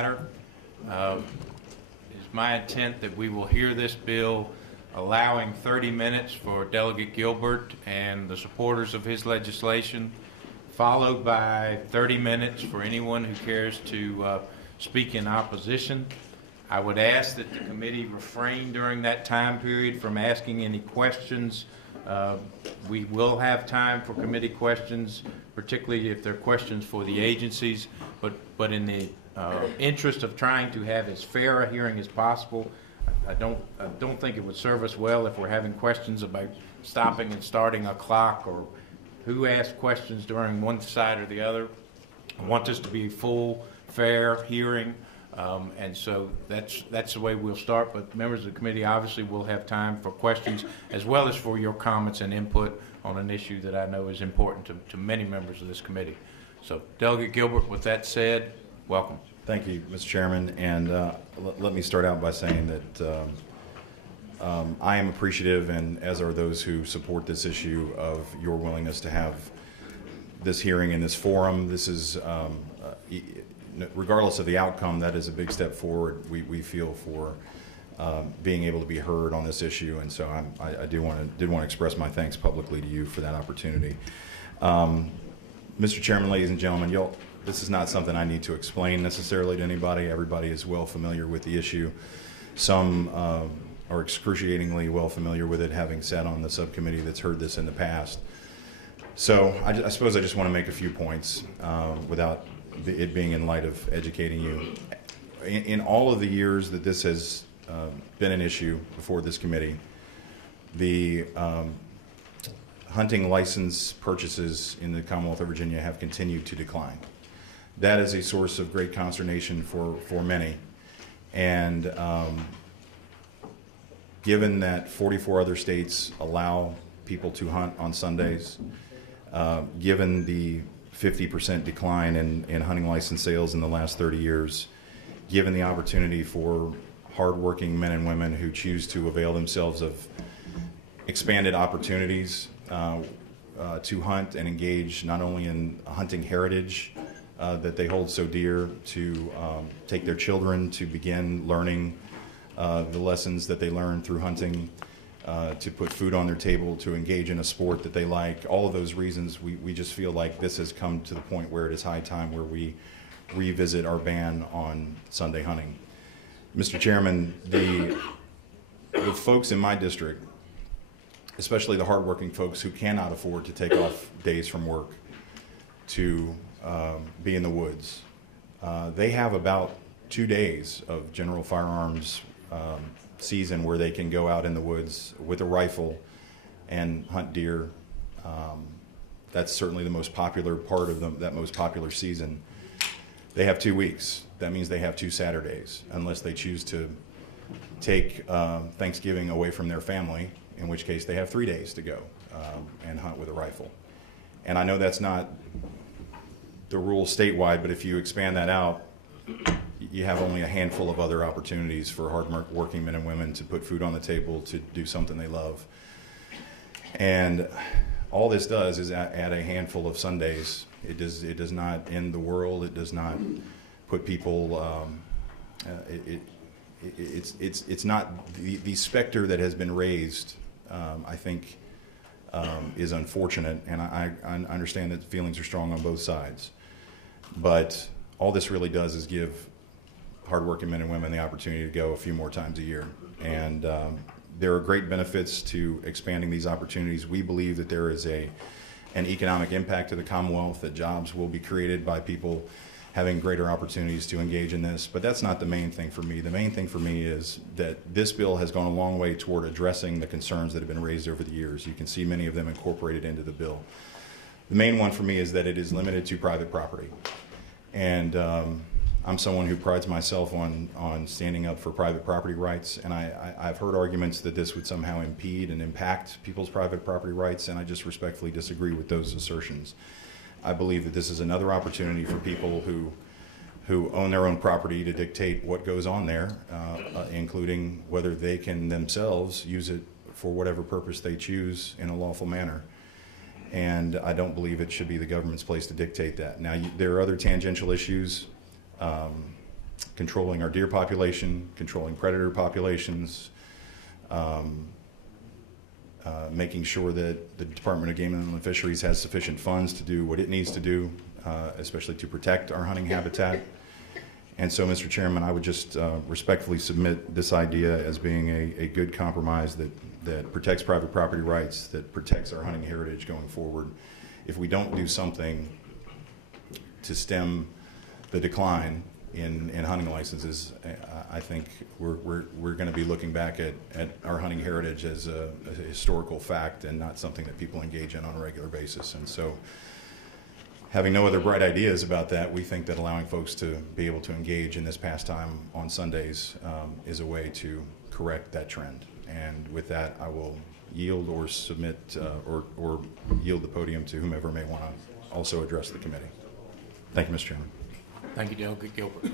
matter. It is my intent that we will hear this bill allowing 30 minutes for Delegate Gilbert and the supporters of his legislation, followed by 30 minutes for anyone who cares to speak in opposition. I would ask that the committee refrain during that time period from asking any questions. We will have time for committee questions, particularly if they're questions for the agencies, but in the interest of trying to have as fair a hearing as possible, I don't think it would serve us well if we're having questions about stopping and starting a clock or who asked questions during one side or the other. I want this to be a full, fair hearing, and so that's the way we'll start. But members of the committee obviously will have time for questions as well as for your comments and input on an issue that I know is important to many members of this committee. So, Delegate Gilbert, with that said, welcome. Thank you, Mr. Chairman, and let me start out by saying that I am appreciative, and as are those who support this issue, of your willingness to have this hearing in this forum. This is, regardless of the outcome, that is a big step forward, we feel, for being able to be heard on this issue, and so I did want to express my thanks publicly to you for that opportunity. Mr. Chairman, ladies and gentlemen, this is not something I need to explain necessarily to anybody. Everybody is well familiar with the issue. Some are excruciatingly well familiar with it, having sat on the subcommittee that's heard this in the past. So I suppose I just want to make a few points without it being in light of educating you. In all of the years that this has been an issue before this committee, the hunting license purchases in the Commonwealth of Virginia have continued to decline. That is a source of great consternation for many. And given that 44 other states allow people to hunt on Sundays, given the 50% decline in hunting license sales in the last 30 years, given the opportunity for hardworking men and women who choose to avail themselves of expanded opportunities to hunt and engage not only in hunting heritage that they hold so dear, to take their children to begin learning the lessons that they learn through hunting, to put food on their table, to engage in a sport that they like. All of those reasons, we just feel like this has come to the point where it is high time where we revisit our ban on Sunday hunting. Mr. Chairman, the folks in my district, especially the hardworking folks who cannot afford to take off days from work to be in the woods, they have about 2 days of general firearms season where they can go out in the woods with a rifle and hunt deer. That's certainly the most popular part of that most popular season. They have 2 weeks. That means they have 2 Saturdays, unless they choose to take Thanksgiving away from their family, in which case they have 3 days to go and hunt with a rifle. And I know that's not the rule statewide, but if you expand that out, you have only a handful of other opportunities for hard-working men and women to put food on the table, to do something they love. And all this does is add a handful of Sundays. It does not end the world. It does not put people. It's not the specter that has been raised. I think is unfortunate, and I understand that feelings are strong on both sides. But all this really does is give hardworking men and women the opportunity to go a few more times a year. And there are great benefits to expanding these opportunities. We believe that there is an economic impact to the Commonwealth, that jobs will be created by people having greater opportunities to engage in this. But that's not the main thing for me. The main thing for me is that this bill has gone a long way toward addressing the concerns that have been raised over the years. You can see many of them incorporated into the bill. The main one for me is that it is limited to private property. And I'm someone who prides myself on standing up for private property rights, and I've heard arguments that this would somehow impede and impact people's private property rights, and I just respectfully disagree with those assertions. I believe that this is another opportunity for people who own their own property to dictate what goes on there, including whether they can themselves use it for whatever purpose they choose in a lawful manner. And I don't believe it should be the government's place to dictate that. Now, there are other tangential issues controlling our deer population, controlling predator populations, making sure that the Department of Game and Fisheries has sufficient funds to do what it needs to do, especially to protect our hunting habitat. And so, Mr. Chairman, I would just respectfully submit this idea as being a good compromise that protects private property rights, that protects our hunting heritage going forward. If we don't do something to stem the decline in hunting licenses, I think we're going to be looking back at our hunting heritage as a historical fact and not something that people engage in on a regular basis. And so, having no other bright ideas about that, we think that allowing folks to be able to engage in this pastime on Sundays is a way to correct that trend. And with that, I will yield or submit or yield the podium to whomever may want to also address the committee. Thank you, Mr. Chairman. Thank you, Delegate Gilbert.